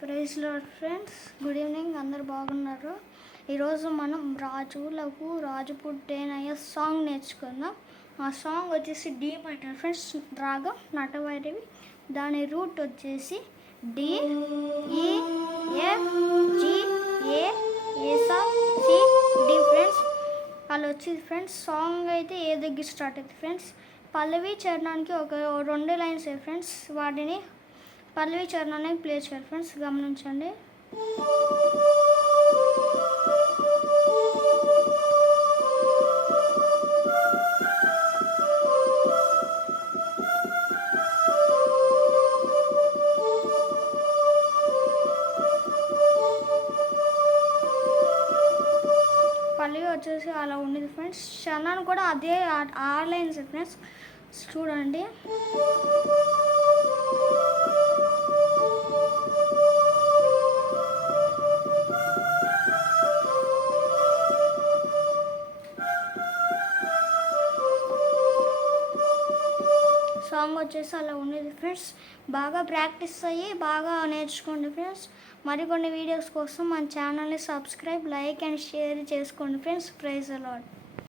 Praise lord friends good evening అందరు బాగున్నారు. ఈరోజు మనం రాజులకు రాజు పుట్టేనయ్య సాంగ్ నేర్చుకుందాం. ఆ సాంగ్ వచ్చేసి డి మైనర్ ఫ్రెండ్స్ రాగం నటవైరవి. దాని రూట్ వచ్చేసి D E F G A ఏసా C D friends. అలా వచ్చింది ఫ్రెండ్స్ సాంగ్ అయితే ఏ దగ్గర స్టార్ట్ అవుతుంది ఫ్రెండ్స్? పల్లవి చరణానికి ఒక రెండు లైన్స్ ఫ్రెండ్స్? వాటిని పల్లవి చరణాన్ని ప్లే చేయాలి ఫ్రెండ్స్ గమనించండి. పల్లవి వచ్చేసి అలా ఉండేది ఫ్రెండ్స్. చరణాన్ని కూడా అదే ఆ- లైన్స్ ఫ్రెండ్స్. చూడండి. సాంగ్ వచ్చేసి అలా ఉండేది. ఫ్రెండ్స్ బాగా ప్రాక్టీస్ అయ్యి బాగా నేర్చుకోండి ఫ్రెండ్స్ మరికొన్ని వీడియోస్ కోసం మన ఛానల్ని సబ్స్క్రైబ్ లైక్ అండ్ షేర్ చేసుకోండి ఫ్రెండ్స్ ప్రైజ్ అలాడ్